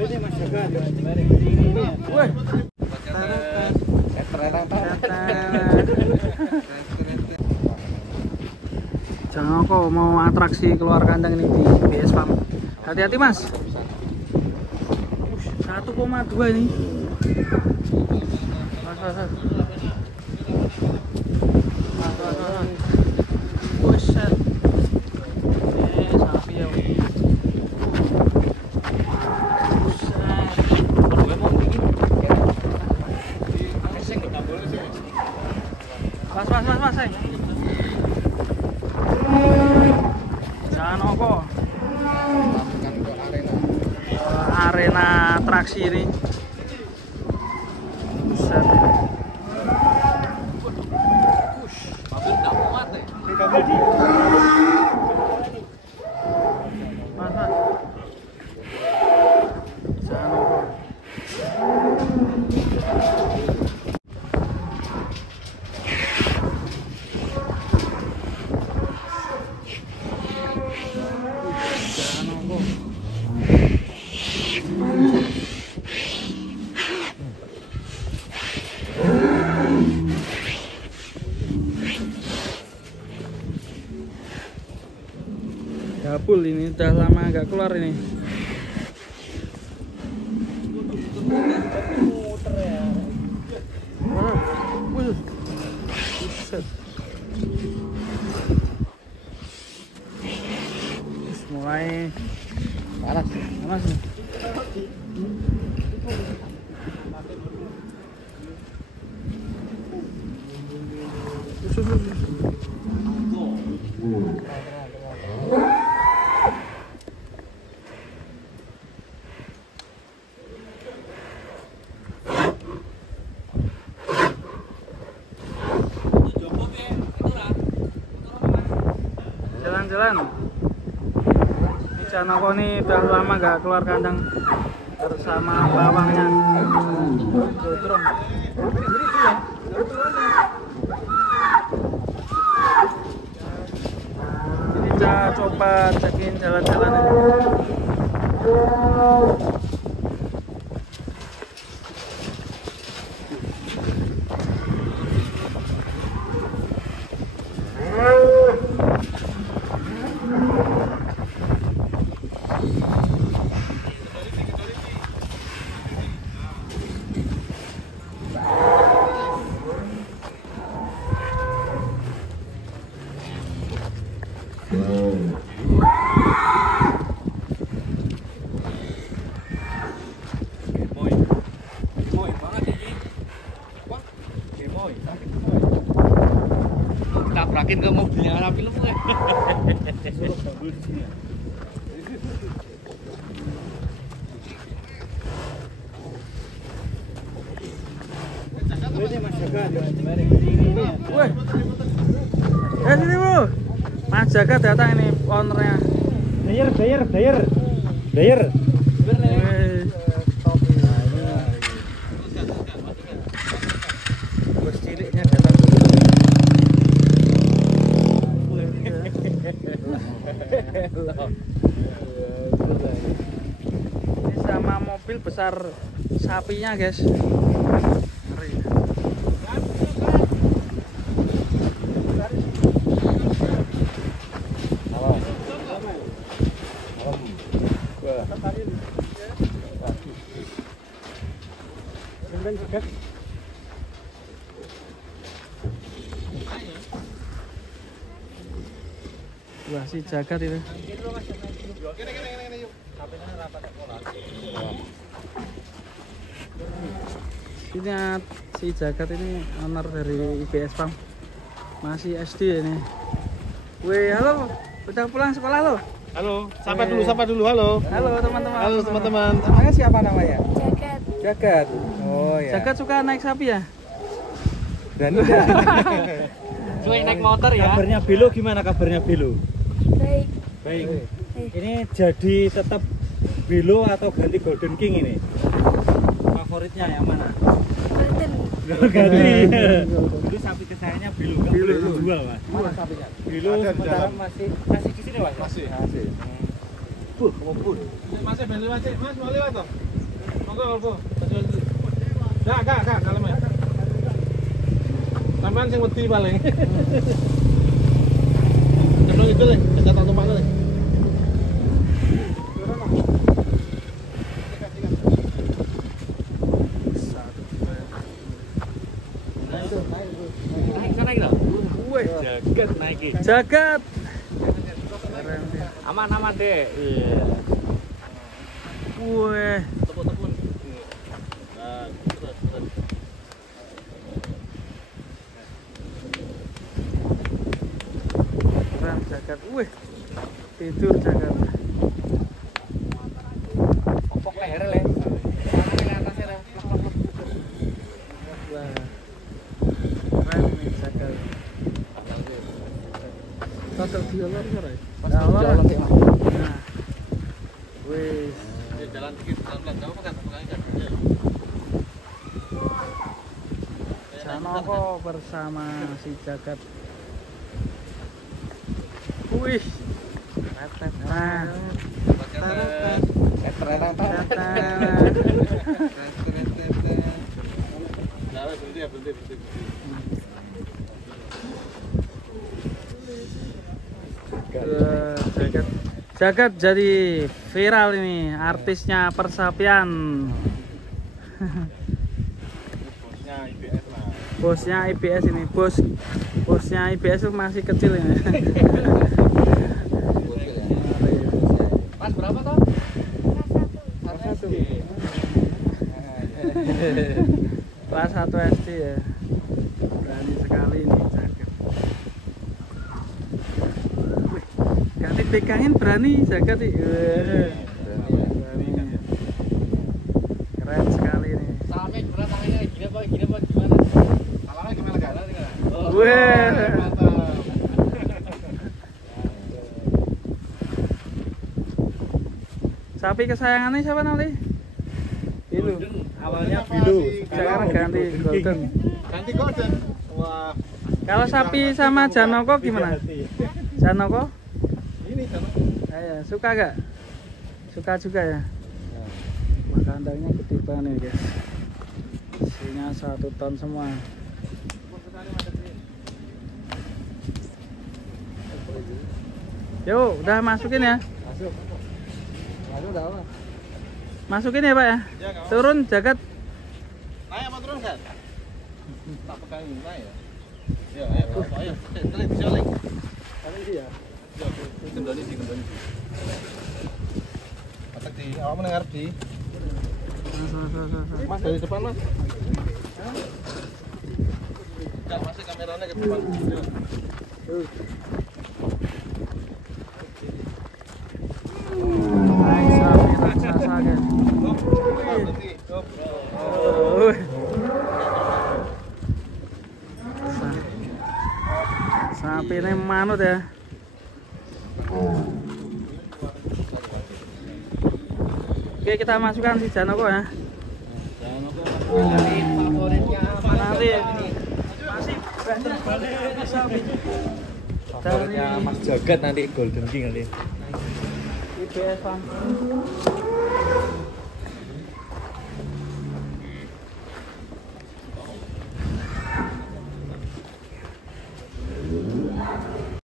Jangan kok mau atraksi keluar kandang ini di BS Farm. Hati-hati Mas. 1,2 ini. Mas. Buset. Sapi ya. Mas. Jangan opo. Arena atraksi ini. Buset. Mas. Jangan opo. Gabul ini udah lama nggak keluar ini. Buset. Mulai panas nih. Jalan-jalan. Ini Janoko nih udah lama nggak keluar kandang bersama bawangnya. Ini kita coba cekin jalan-jalan ini. Tabrakin ke mobilnya anak film kan? Woi, sini Bu, Mas Jaka datang ini ownernya. Bayar. Bos ciliknya datang. Ini sama mobil besar sapinya guys. Ngeri. Wah, si Jagat itu. Ini si Jagat ini owner dari IBS Farm. Masih SD ini. Wih, halo. Udah pulang sekolah lo? Halo, sapa dulu, halo. Halo teman-teman. Halo teman-teman. Namanya siapa namanya? Jagat. Jagat. Oh ya. Jagat suka naik sapi ya? Berani enggak? Suka naik motor ya? Kabarnya Belo gimana kabarnya Belo? Baik. Baik. Ini jadi tetap Belo atau ganti Golden King ini? Favoritnya yang mana? Golden. Ganti. Dulu sapi kesayangannya Belo, enggak boleh dijual, Mas. Mana sapinya? Belo sementara masih di sini, Mas. Masih. Masih. Masih Belo aja, Mas, mau lewat toh? Monggo. Kak, kalem ya. Sampean sing wedi paling. Kenal itu deh, bisa tak tumpah deh. Naik sana gitu. Wih, Jagat naik. jagat. Aman deh. Iya. Wih, Tepuk-tepuk. keren jagat. Wih, tidur jagat. Pokok leher le. Tangannya ke atasnya le. Wah, keren ini jagat. Tato diolor ora? Jalan sih. Nah, wih. Jalan dikit pelan-pelan. Kamu makan kan? Sanoko bersama si jagat. Wih, nah, jagat, jagat jadi viral ini artisnya Persapian. Bosnya IBS ini, bosnya IBS itu masih kecil ini. Mas berapa toh? Kelas 1 SD ya. Berani sekali ini jagat. Wih, gak dipegangin berani jagat nih. Berani. Keren sekali nih. Salamnya gimana tangannya? Gini apa gimana? Salamnya gimana gala nih? Wih. Mantap. Sapi kesayangannya siapa nanti? Itu. Awalnya Bilo, Sekarang ganti Golden. Ganti Golden. Wah, Kalau sapi sama Janoko gimana? Janoko? ini kan. Ya, suka gak? Suka juga ya? Wah, kandangnya gede banget nih guys. Isinya 1 ton semua. Yuk, udah masukin ya? Masukin ya Pak ya? Turun jagat. Naik apa turun kan? Tak pegang naik ya. Ya, ayo. Telit jalan. Iya. Ya, kendali sih. Atak di awak mendengar di. Mas dari depan, Mas. Enggak, masih kameranya ke depan. Naik sapi raksasa guys. Sapi ini manut ya. Oke, kita masukkan si Janoko ya. Favoritnya apa? Nanti masih banyak sapi. Favoritnya Mas Jagat nanti Golden King nanti. IBS Farm.